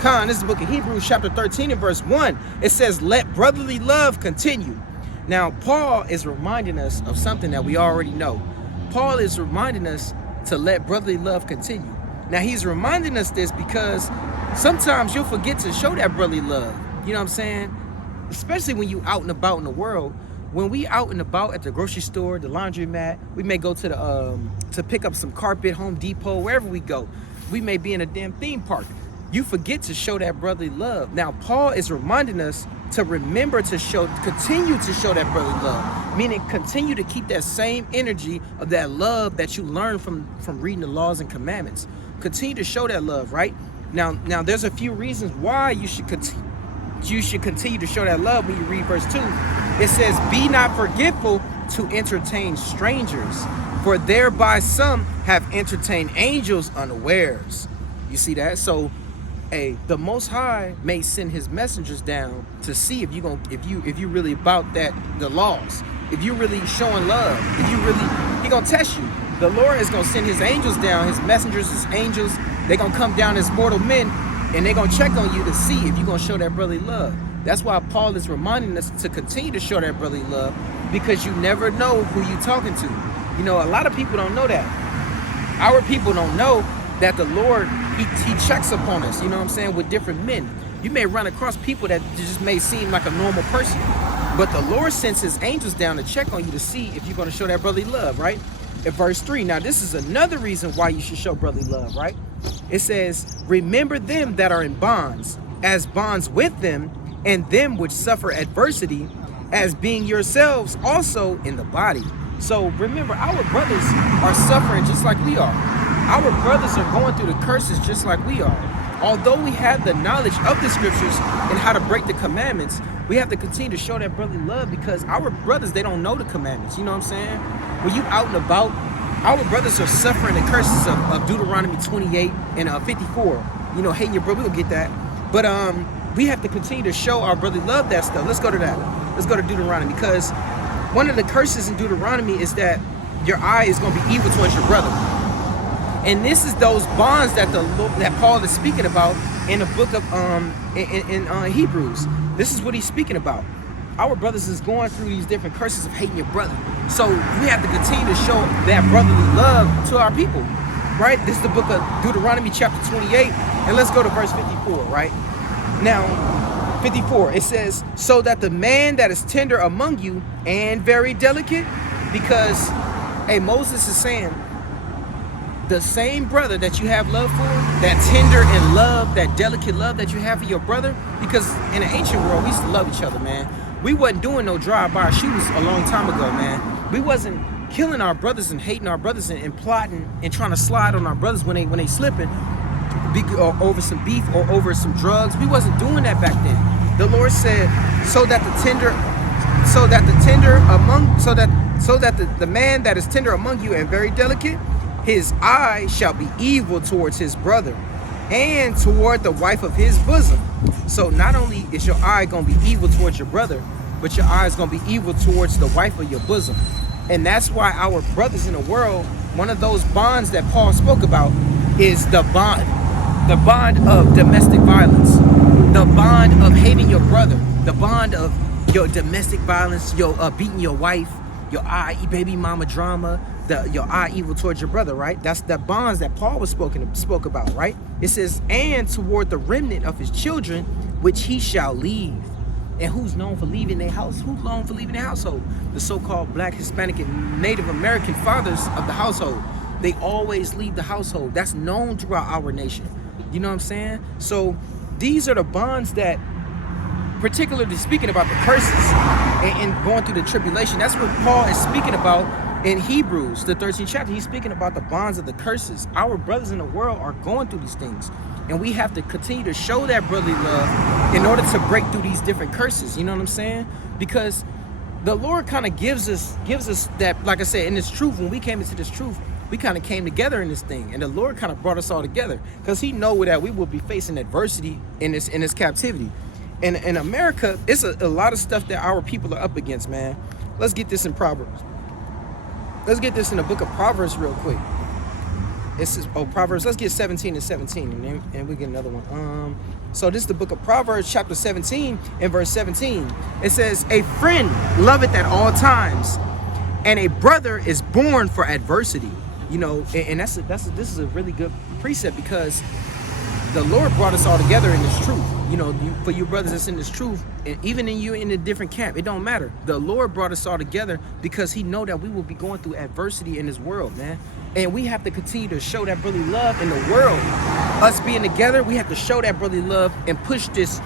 This is the book of Hebrews chapter 13 and verse 1. It says, let brotherly love continue. Now, Paul is reminding us of something that we already know. Paul is reminding us to let brotherly love continue. Now, he's reminding us this because sometimes you'll forget to show that brotherly love. You know what I'm saying? Especially when you out and about in the world. When we out and about at the grocery store, the laundromat, we may go to the to pick up some carpet, Home Depot, wherever we go. We may be in a damn theme park. You forget to show that brotherly love. Now, Paul is reminding us to remember to continue to show that brotherly love, meaning continue to keep that same energy of that love that you learned from reading the laws and commandments. Continue to show that love, right? Now, there's a few reasons why you should continue to show that love. When you read verse 2, it says, be not forgetful to entertain strangers, for thereby some have entertained angels unawares. You see that? So, the Most High may send his messengers down to see if you really about the laws, if you really showing love, he gonna test you. The Lord is gonna send his angels down, his messengers, his angels. They gonna come down as mortal men, and they gonna check on you to see if you gonna show that brotherly love. That's why Paul is reminding us to continue to show that brotherly love, because you never know who you talking to. You know, a lot of people don't know that. Our people don't know that the Lord, he checks upon us, you know what I'm saying, with different men. You may run across people that just may seem like a normal person, but the Lord sends his angels down to check on you to see if you're going to show that brotherly love, right? In verse 3, now this is another reason why you should show brotherly love, right? It says, remember them that are in bonds, as bonds with them, and them which suffer adversity, as being yourselves also in the body. So remember, our brothers are suffering just like we are. Our brothers are going through the curses just like we are. Although we have the knowledge of the scriptures and how to break the commandments, we have to continue to show that brotherly love, because our brothers, they don't know the commandments. You know what I'm saying? When you out and about, our brothers are suffering the curses of Deuteronomy 28 and 54. You know, hating your brother, we'll get that. But we have to continue to show our brotherly love that stuff. Let's go to that. Let's go to Deuteronomy, because one of the curses in Deuteronomy is that your eye is going to be evil towards your brother. And this is those bonds that that Paul is speaking about in the book of Hebrews. This is what he's speaking about. Our brothers is going through these different curses of hating your brother. So we have to continue to show that brotherly love to our people, right? This is the book of Deuteronomy chapter 28. And let's go to verse 54, right? Now, 54, it says, so that the man that is tender among you and very delicate, because, Moses is saying, the same brother that you have love for, that tender and love, that delicate love that you have for your brother, because in the ancient world, we used to love each other, man. We wasn't doing no drive-by shootings a long time ago, man. We wasn't killing our brothers and hating our brothers and plotting and trying to slide on our brothers when they slipping over some beef or over some drugs. We wasn't doing that back then. The Lord said, so that the man that is tender among you and very delicate, his eye shall be evil towards his brother and toward the wife of his bosom. So not only is your eye going to be evil towards your brother, but your eye is going to be evil towards the wife of your bosom. And that's why our brothers in the world, one of those bonds that Paul spoke about is the bond of domestic violence, the bond of hating your brother, the bond of your domestic violence, your beating your wife, your baby mama drama, your eye evil towards your brother, right? That's the bonds that Paul was spoke about, right? It says, and toward the remnant of his children, which he shall leave. And who's known for leaving their house? Who's known for leaving their household? The so-called Black, Hispanic, and Native American fathers of the household. They always leave the household. That's known throughout our nation. You know what I'm saying? So these are the bonds that, particularly speaking about the curses and going through the tribulation, that's what Paul is speaking about in Hebrews, the 13th chapter. He's speaking about the bonds of the curses. Our brothers in the world are going through these things, and we have to continue to show that brotherly love in order to break through these different curses. You know what I'm saying? Because the Lord kind of gives us that, like I said, in this truth. When we came into this truth, we kind of came together in this thing, and the Lord kind of brought us all together, because he know that we will be facing adversity in this captivity. And in America, it's a lot of stuff that our people are up against, man. Let's get this in Proverbs. Let's get this in the book of Proverbs real quick. It's Proverbs. Let's get 17 and 17, and we get another one. So this is the book of Proverbs, chapter 17, and verse 17. It says, "A friend loveth at all times, and a brother is born for adversity." You know, and this is a really good precept, because the Lord brought us all together in this truth. You know, for you brothers that's in this truth, and even in you in a different camp, it don't matter. The Lord brought us all together because he know that we will be going through adversity in this world, man. And we have to continue to show that brotherly love in the world. Us being together, we have to show that brotherly love and push this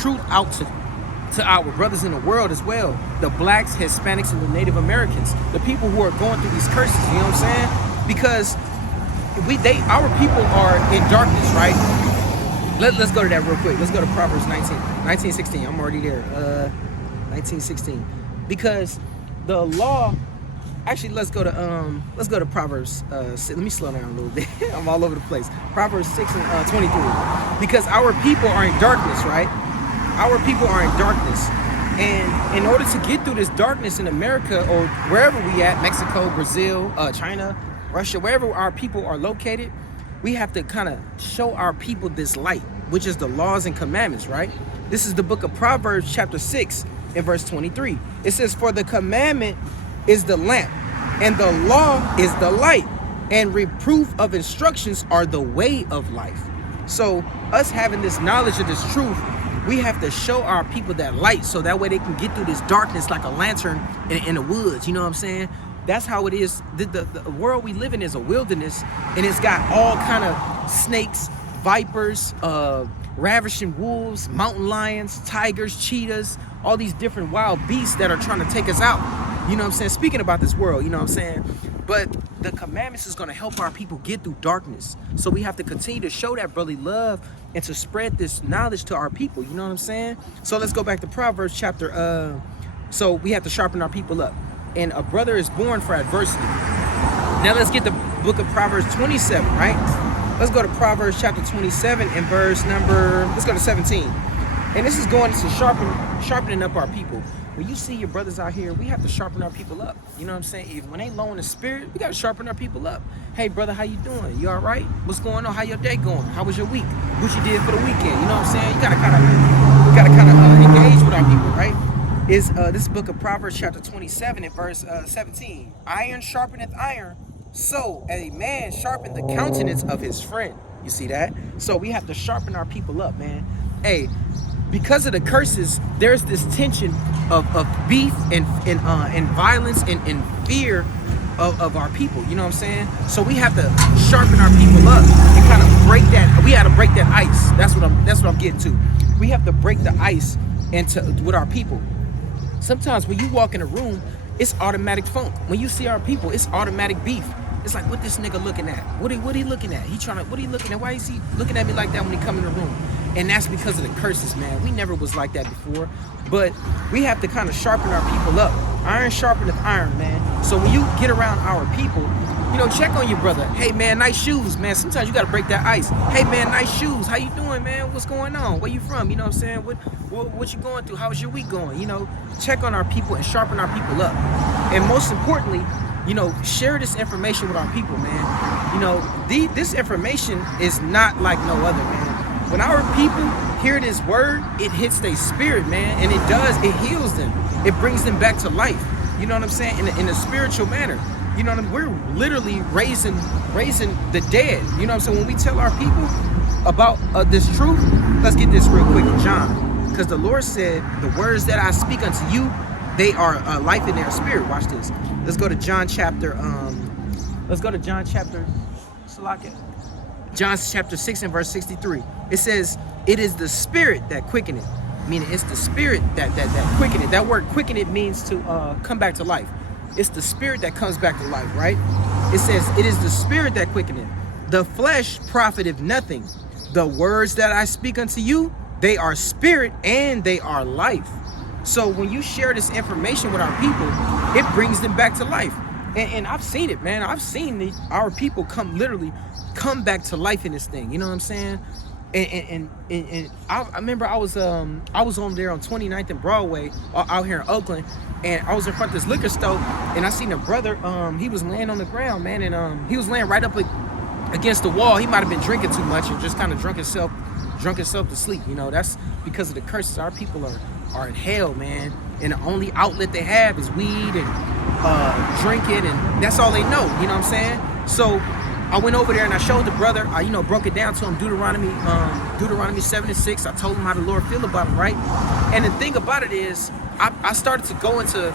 truth out to our brothers in the world as well. The blacks, Hispanics, and the Native Americans. The people who are going through these curses, you know what I'm saying? Because our people are in darkness, right? Let's go to that real quick. Let's go to Proverbs 19:16. I'm already there. 19:16. Because the law, actually, let's go to Proverbs. Let me slow down a little bit. I'm all over the place. Proverbs 6 and 23. Because our people are in darkness, right? Our people are in darkness. And in order to get through this darkness in America, or wherever we at, Mexico, Brazil, China, Russia, wherever our people are located, we have to kind of show our people this light, which is the laws and commandments, right? This is the book of Proverbs, chapter 6, and verse 23. It says, "For the commandment is the lamp, and the law is the light, and reproof of instructions are the way of life." So us having this knowledge of this truth, we have to show our people that light, so that way they can get through this darkness like a lantern in the woods. You know what I'm saying? That's how it is. The world we live in is a wilderness, and it's got all kind of snakes, vipers, ravishing wolves, mountain lions, tigers, cheetahs, all these different wild beasts that are trying to take us out. You know what I'm saying? Speaking about this world, you know what I'm saying? But the commandments is going to help our people get through darkness. So we have to continue to show that brotherly love and to spread this knowledge to our people. You know what I'm saying? So let's go back to Proverbs chapter. So we have to sharpen our people up. And a brother is born for adversity. Now let's get the book of Proverbs 27, right? Let's go to Proverbs chapter 27 and let's go to 17. And this is going to sharpening up our people. When you see your brothers out here, we have to sharpen our people up. You know what I'm saying? Even when they low in the spirit, we got to sharpen our people up. Hey, brother, how you doing? You all right? What's going on? How your day going? How was your week? What you did for the weekend? You know what I'm saying? You got to kind of engage with our people, right? Is this book of Proverbs chapter 27 and verse 17. "Iron sharpeneth iron, so a man sharpeneth the countenance of his friend." You see that? So we have to sharpen our people up, man. Hey, because of the curses, there's this tension of beef and violence and fear of our people. You know what I'm saying? So we have to sharpen our people up and kind of break that. We got to break that ice. That's what I'm getting to. We have to break the ice with our people. Sometimes when you walk in a room, it's automatic funk. When you see our people, it's automatic beef. It's like, what this nigga looking at? What he looking at? What he looking at? Why is he looking at me like that when he come in the room? And that's because of the curses, man. We never was like that before. But we have to kind of sharpen our people up. Iron sharpeneth iron, man. So when you get around our people, you know, check on your brother. Hey, man, nice shoes, man. Sometimes you got to break that ice. Hey, man, nice shoes. How you doing, man? What's going on? Where you from? You know what I'm saying? What you going through? How's your week going? You know, check on our people and sharpen our people up. And most importantly, you know, share this information with our people, man. You know, this information is not like no other, man. When our people hear this word, it hits their spirit, man. And it heals them. It brings them back to life. You know what I'm saying? In a spiritual manner. You know what I mean? We're literally raising the dead. You know what I'm saying? When we tell our people about this truth, let's get this real quick in John. Because the Lord said, "The words that I speak unto you, they are life in their spirit." Watch this. Let's go to John chapter. John chapter 6 and verse 63. It says, "It is the spirit that quickeneth." Meaning it's the spirit that quickeneth. That word quickeneth means to come back to life. It's the spirit that comes back to life, right? It says, "It is the spirit that quickeneth. The flesh profiteth nothing. The words that I speak unto you, they are spirit and they are life." So when you share this information with our people, it brings them back to life. And I've seen it, man. I've seen our people literally come back to life in this thing. You know what I'm saying? And I remember I was on there on 29th and Broadway out here in Oakland, and I was in front of this liquor store, and I seen a brother. He was laying on the ground, man, and he was laying right up against the wall. He might have been drinking too much and just kind of drunk himself to sleep. You know, that's because of the curses. Our people are in hell, man, and the only outlet they have is weed and drinking, and that's all they know. You know what I'm saying? So I went over there and I showed the brother. I broke it down to him, Deuteronomy 7:6. I told him how the Lord feel about him, right? And the thing about it is, I started to go into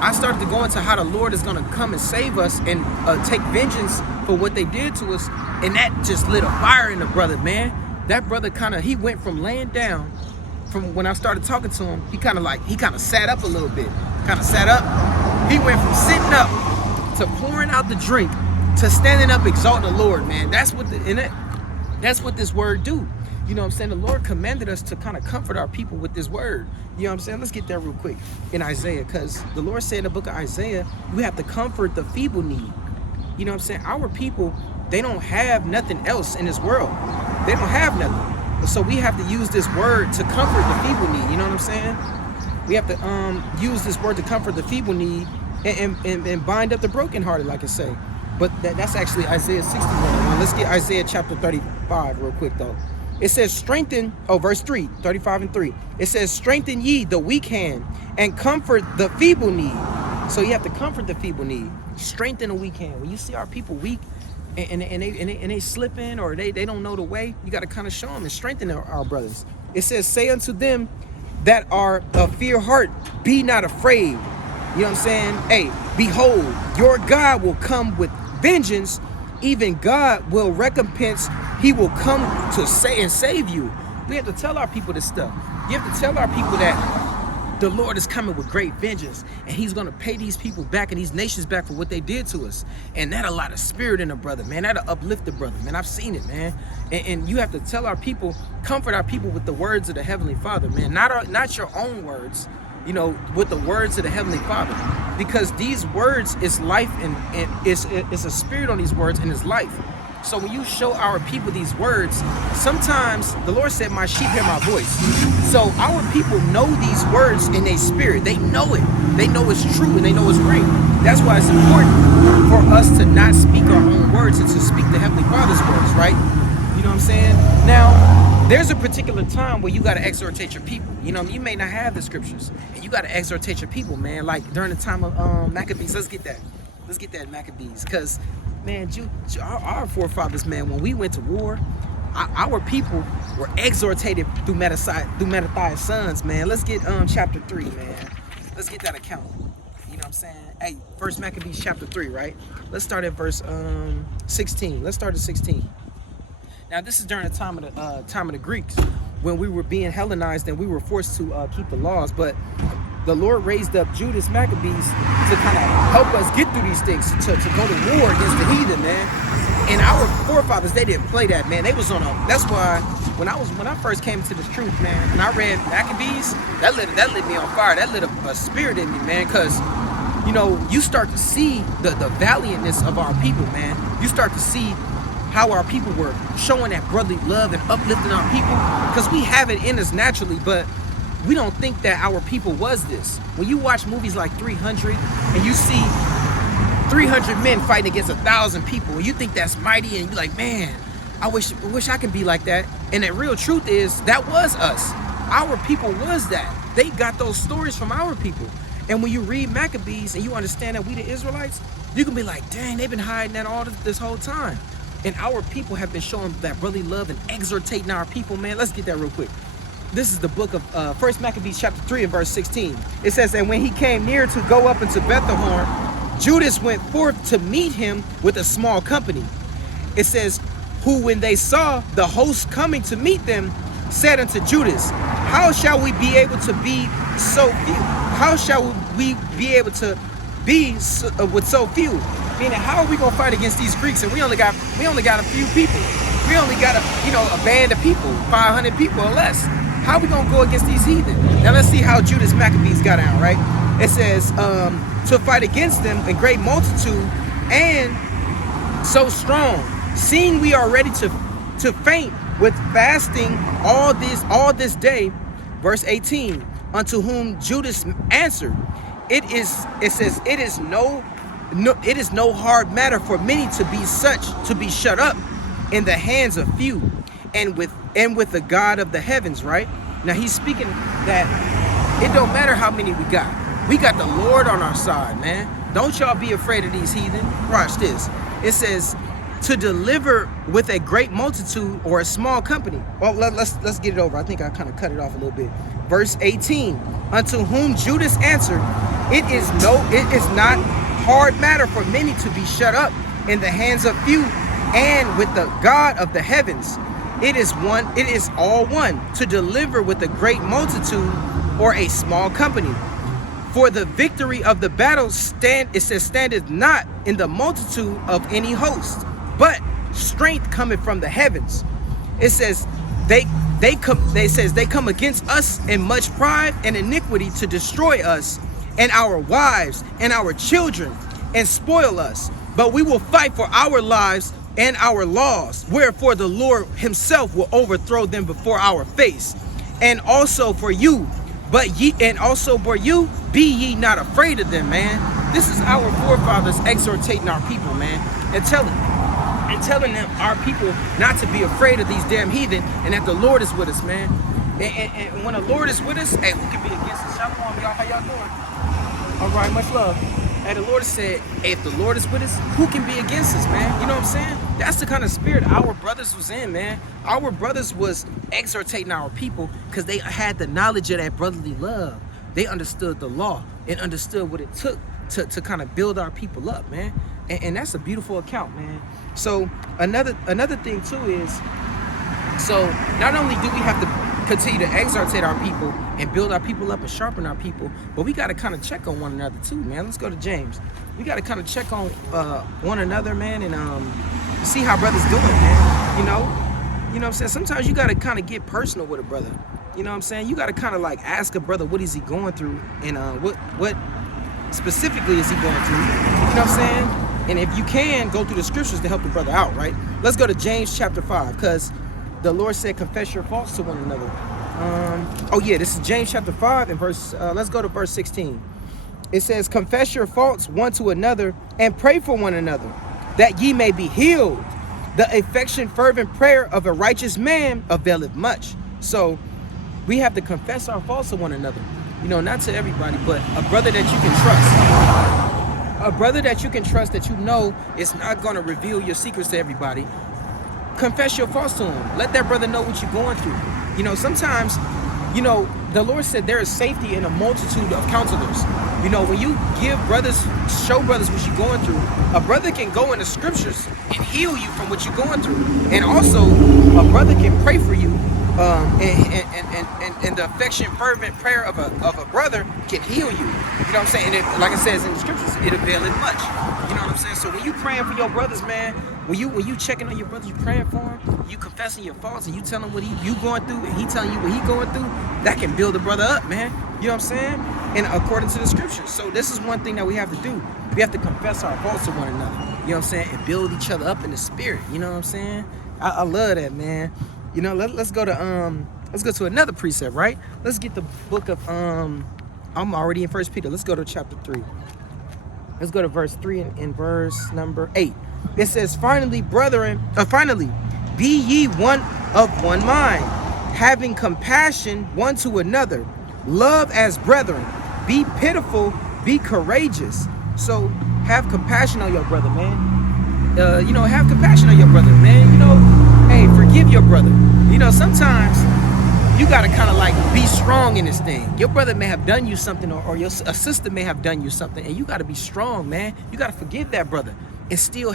how the Lord is gonna come and save us and take vengeance for what they did to us, and that just lit a fire in the brother, man. That brother he went from laying down, from when I started talking to him, he kind of sat up a little bit, He went from sitting up to pouring out the drink to standing up, exalting the Lord, man. That's what this word do. You know what I'm saying? The Lord commanded us to kind of comfort our people with this word. You know what I'm saying? Let's get there real quick in Isaiah, because the Lord said in the book of Isaiah, we have to comfort the feeble need. You know what I'm saying? Our people, they don't have nothing else in this world. They don't have nothing. So we have to use this word to comfort the feeble need. You know what I'm saying? We have to use this word to comfort the feeble need and bind up the brokenhearted, like I say. But that's actually Isaiah 61. Let's get Isaiah chapter 35 real quick, though. It says, strengthen, verse 3, 35 and 3. It says, strengthen ye the weak hand and comfort the feeble need. So you have to comfort the feeble need. Strengthen the weak hand. When you see our people weak and they slipping, or they don't know the way, you got to kind of show them and strengthen our brothers. It says, say unto them that are of fear heart, be not afraid. You know what I'm saying? Hey, behold, your God will come with vengeance. Even God will recompense. He will come to save you. We have to tell our people this stuff. You have to tell our people that the Lord is coming with great vengeance, and he's going to pay these people back and these nations back for what they did to us. And that'll lot of spirit in a brother, man. That'll uplift the brother, man. I've seen it, man. And you have to tell our people, comfort our people with the words of the Heavenly Father, man. Not your own words, you know, with the words of the Heavenly Father. Because these words is life, and it's a spirit on these words, and it's life. So when you show our people these words, sometimes the Lord said, my sheep hear my voice. So our people know these words in their spirit. They know it. They know it's true, and they know it's real. That's why it's important for us to not speak our own words and to speak the Heavenly Father's words, right? You know what I'm saying? Now, there's a particular time where you got to exhortate your people. You know, you may not have the scriptures, and you got to exhortate your people, man. Like during the time of Maccabees. Let's get that Maccabees, because man, our forefathers, man, when we went to war, our people were exhortated through Mattathias' sons, man. Let's get chapter 3, man. Let's get that account. You know what I'm saying? Hey, First Maccabees chapter 3, right? Let's start at verse 16. Let's start at 16. Now, this is during the time of the Greeks, when we were being Hellenized and we were forced to keep the laws, but the Lord raised up Judas Maccabees to kind of help us get through these things, to go to war against the heathen, man. And our forefathers, they didn't play that, man. They was on a. That's why when I first came to this truth, man, and I read Maccabees, that lit me on fire. That lit a spirit in me, man, because you know, you start to see the valiantness of our people, man. You start to see how our people were showing that brotherly love and uplifting our people, because we have it in us naturally, but we don't think that our people was this. When you watch movies like 300 and you see 300 men fighting against 1,000 people, and you think that's mighty, and you're like, man, I wish I could be like that. And the real truth is, that was us. Our people was that. They got those stories from our people. And when you read Maccabees and you understand that we the Israelites, you can be like, dang, they've been hiding that all this whole time. And our people have been showing that brotherly love and exhortating our people, man. Let's get that real quick. This is the book of First Maccabees chapter 3 and verse 16. It says, and when he came near to go up into Bethlehem, Judas went forth to meet him with a small company. It says, who when they saw the host coming to meet them, said unto Judas, how shall we be able to be so few? How shall we be able to be with so few? Meaning, how are we gonna fight against these Greeks and we only got a few people? We only got a band of people, 500 people or less. How are we gonna go against these heathen? Now let's see how Judas Maccabees got out, right? It says, to fight against them in great multitude and so strong, seeing we are ready to faint with fasting all this day. Verse 18, unto whom Judas answered, it says, it is no it is no hard matter for many to be shut up in the hands of few, and with the God of the heavens, right? Now he's speaking that it don't matter how many we got. We got the Lord on our side, man. Don't y'all be afraid of these heathen. Watch this. It says to deliver with a great multitude or a small company. Well, let's get it over. I think I kind of cut it off a little bit. Verse 18. Unto whom Judas answered, it is not hard matter for many to be shut up in the hands of few, and with the God of the heavens. It is all one to deliver with a great multitude or a small company. For the victory of the battle standeth not in the multitude of any host, but strength cometh from the heavens. It says they come against us in much pride and iniquity to destroy us and our wives and our children and spoil us. But we will fight for our lives and our laws, wherefore the Lord himself will overthrow them before our face. And also for you, be ye not afraid of them, man. This is our forefathers exhortating our people, man, and telling them, our people, not to be afraid of these damn heathen, and that the Lord is with us, man. And when the Lord is with us, hey, who can be against us? Shalom, y'all. How y'all doing? All right, much love. And the Lord said, hey, if the Lord is with us, who can be against us, man? You know what I'm saying? That's the kind of spirit our brothers was in, man. Our brothers was exhortating our people because they had the knowledge of that brotherly love. They understood the law and understood what it took to kind of build our people up, man. And that's a beautiful account, man. So another thing too is, so not only do we have to continue to exhortate our people and build our people up and sharpen our people, but we got to kind of check on one another too, man. Let's go to James. We got to kind of check on one another, man, and see how brothers doing, man. You know what I'm saying? Sometimes you got to kind of get personal with a brother. You know what I'm saying? You got to kind of like ask a brother, what is he going through, and what specifically is he going through? You know what I'm saying? And if you can, go through the scriptures to help the brother out, right? Let's go to James chapter 5, because the Lord said, confess your faults to one another. This is James chapter 5 and verse, let's go to verse 16. It says, confess your faults one to another and pray for one another, that ye may be healed. The affectionate fervent prayer of a righteous man availeth much. So we have to confess our faults to one another. You know, not to everybody, but a brother that you can trust. A brother that you can trust, that you know is not going to reveal your secrets to everybody. Confess your faults to him. Let that brother know what you're going through. You know, sometimes, you know, the Lord said there is safety in a multitude of counselors. You know, when you show brothers what you're going through, a brother can go in the scriptures and heal you from what you're going through. And also, a brother can pray for you. And the affectionate, fervent prayer of a brother can heal you. You know what I'm saying? And like it says in the scriptures, it availeth much. You know what I'm saying? So when you praying for your brothers, man, when you checking on your brothers, you praying for them, you confessing your faults, and you telling him what you going through, and he telling you what he going through, that can build a brother up, man. You know what I'm saying? And according to the scriptures. So this is one thing that we have to do. We have to confess our faults to one another. You know what I'm saying? And build each other up in the spirit. You know what I'm saying? I love that, man. You know, let's go to another precept, right? Let's get the book of I'm already in 1 Peter. Let's go to chapter 3. Let's go to verse 3 and verse number 8. It says, finally, be ye one of one mind, having compassion one to another, love as brethren, be pitiful, be courageous. So have compassion on your brother, man. Have compassion on your brother, man. You know, hey, forgive your brother. You know, sometimes you got to kind of like be strong in this thing. Your brother may have done you something, or a sister may have done you something, and you got to be strong, man. You got to forgive that brother and still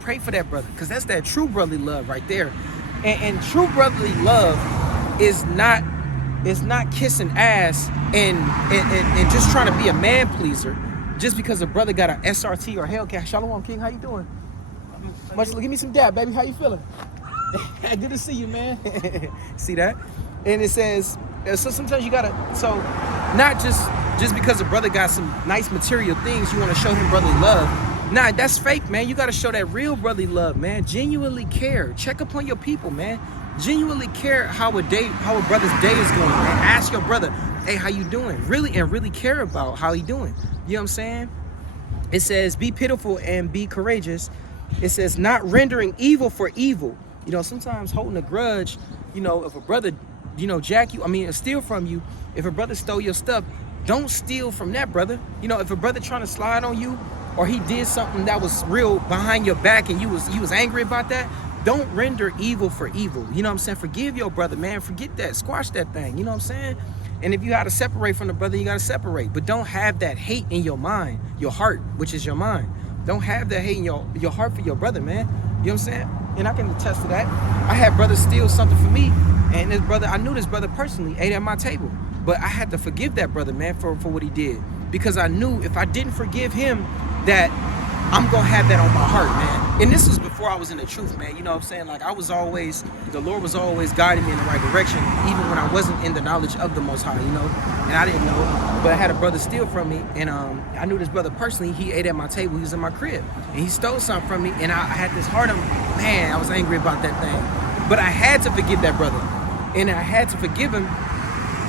pray for that brother, because that's that true brotherly love right there. And true brotherly love is not kissing ass and just trying to be a man pleaser just because a brother got an SRT or Hellcat. Shalom, King. How you doing? Much. Give me some dab, baby. How you feeling? Good to see you, man. See that? And it says, so sometimes you gotta, so not just because a brother got some nice material things, you want to show him brotherly love. Nah, that's fake, man. You got to show that real brotherly love, man. Genuinely care. Check up on your people, man. Genuinely care how a brother's day is going, man. Ask your brother, hey, how you doing? Really care about how he doing. You know what I'm saying? It says, be pitiful and be courageous. It says, not rendering evil for evil. You know, sometimes holding a grudge, you know, if a brother, you know, steal from you, if a brother stole your stuff, don't steal from that brother. You know, if a brother trying to slide on you, or he did something that was real behind your back and you was angry about that, don't render evil for evil. You know what I'm saying? Forgive your brother, man. Forget that. Squash that thing. You know what I'm saying? And if you got to separate from the brother, you got to separate. But don't have that hate in your mind, your heart, which is your mind. Don't have that hate in your heart for your brother, man. You know what I'm saying? And I can attest to that. I had brothers steal something from me, and this brother, I knew this brother personally, ate at my table. But I had to forgive that brother, man, for what he did. Because I knew if I didn't forgive him, that I'm gonna have that on my heart, man. And this was before I was in the truth, man. You know what I'm saying? Like, the Lord was always guiding me in the right direction, even when I wasn't in the knowledge of the Most High, you know? And I didn't know, but I had a brother steal from me, and I knew this brother personally. He ate at my table, he was in my crib, and he stole something from me, and I had this heart of, man, I was angry about that thing. But I had to forgive that brother, and I had to forgive him,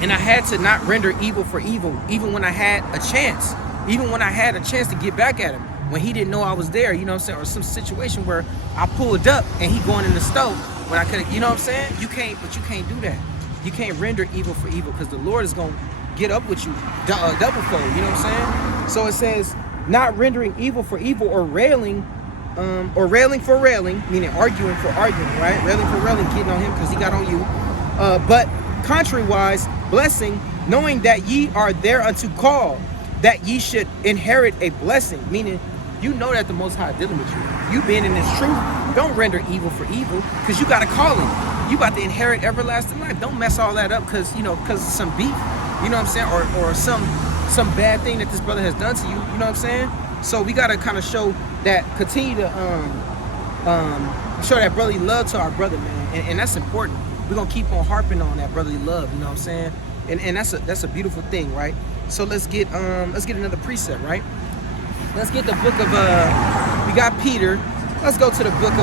and I had to not render evil for evil, even when I had a chance. Even when I had a chance to get back at him, when he didn't know I was there, you know what I'm saying? Or some situation where I pulled up and he going in the stove when I could have, you know what I'm saying? You can't do that. You can't render evil for evil, because the Lord is going to get up with you double fold, you know what I'm saying? So it says, not rendering evil for evil, or railing for railing, meaning arguing for arguing, right? Railing for railing, getting on him because he got on you. But contrariwise, blessing, knowing that ye are thereunto called, that ye should inherit a blessing, meaning you know that the Most High dealing with you. You being in this truth, don't render evil for evil, because you got a calling. You about to inherit everlasting life. Don't mess all that up because of some beef, you know what I'm saying, or some bad thing that this brother has done to you, you know what I'm saying? So we got to kind of show that, continue to show that brotherly love to our brother, man, and that's important. We're gonna keep on harping on that brotherly love, you know what I'm saying? And that's a beautiful thing, right? So let's get another precept, right? Let's get the book of we got Peter. Let's go to the book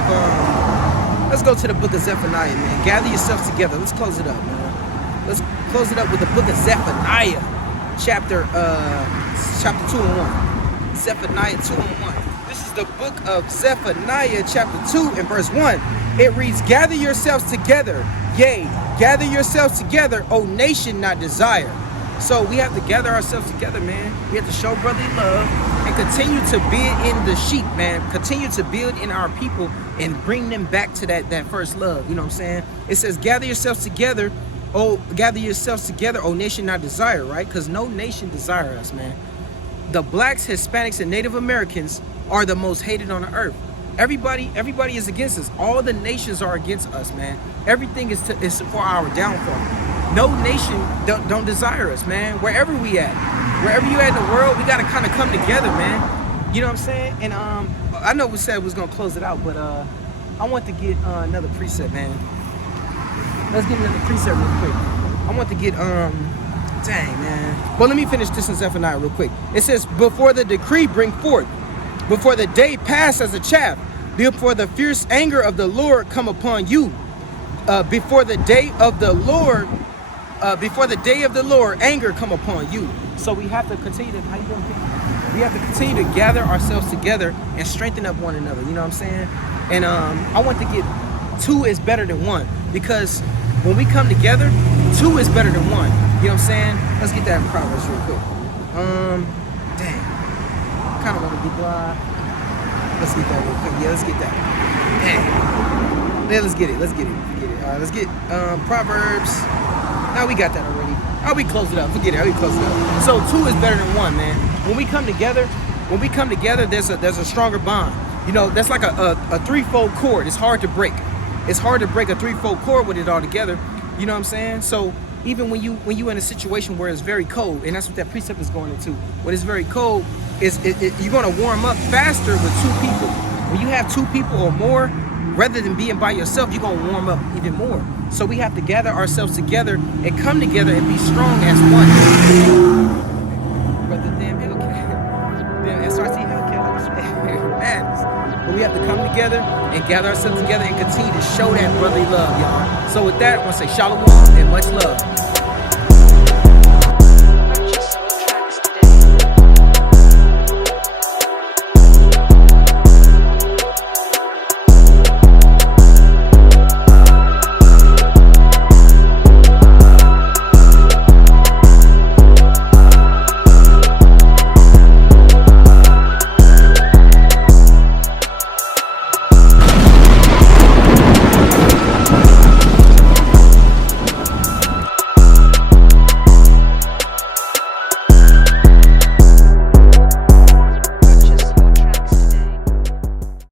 of Zephaniah, man. Gather yourselves together. Let's close it up, man. Let's close it up with the book of Zephaniah, chapter 2 and 1. Zephaniah 2 and 1. This is the book of Zephaniah, chapter 2 and verse 1. It reads, gather yourselves together, yea, gather yourselves together, O nation not desire. So we have to gather ourselves together, man. We have to show brotherly love and continue to build in the sheep, man. Continue to build in our people and bring them back to that first love. You know what I'm saying? It says, gather yourselves together, O nation not desire, right? Because no nation desire us, man. The blacks, Hispanics, and Native Americans are the most hated on the earth. Everybody is against us. All the nations are against us, man. Everything is for our downfall. No nation don't desire us, man. Wherever we at, wherever you at in the world, we gotta kind of come together, man. You know what I'm saying? And I know we said we was gonna close it out, but I want to get another precept, man. Let's get another precept real quick. I want to get dang, man. Well, let me finish this in Zephaniah real quick. It says, before the decree bring forth, before the day pass as a chaff, before the fierce anger of the Lord come upon you, before the day of the Lord, anger come upon you. So we have to continue to, how you doing, we have to continue to gather ourselves together and strengthen up one another. You know what I'm saying? And I want to get, two is better than one, because when we come together, two is better than one. You know what I'm saying? Let's get that in Proverbs real quick. Dang. Kind of want to be blind. Let's get that real quick. Yeah, let's get that. Dang. Yeah, let's get it. Let's get Proverbs. Now we got that already. How we close it up? Forget it. How we close it up? So two is better than one, man. When we come together, there's a stronger bond. You know, that's like a threefold cord. It's hard to break. It's hard to break a threefold cord with it all together. You know what I'm saying? So even when you in a situation where it's very cold, and that's what that precept is going into. When it's very cold, you're going to warm up faster with two people. When you have two people or more, rather than being by yourself, you're going to warm up even more. So we have to gather ourselves together and come together and be strong as one. Brother, damn Hellcat. Damn SRT Hellcat. Madness. But we have to come together and gather ourselves together and continue to show that brotherly love, y'all. So with that, I want to say shalom and much love.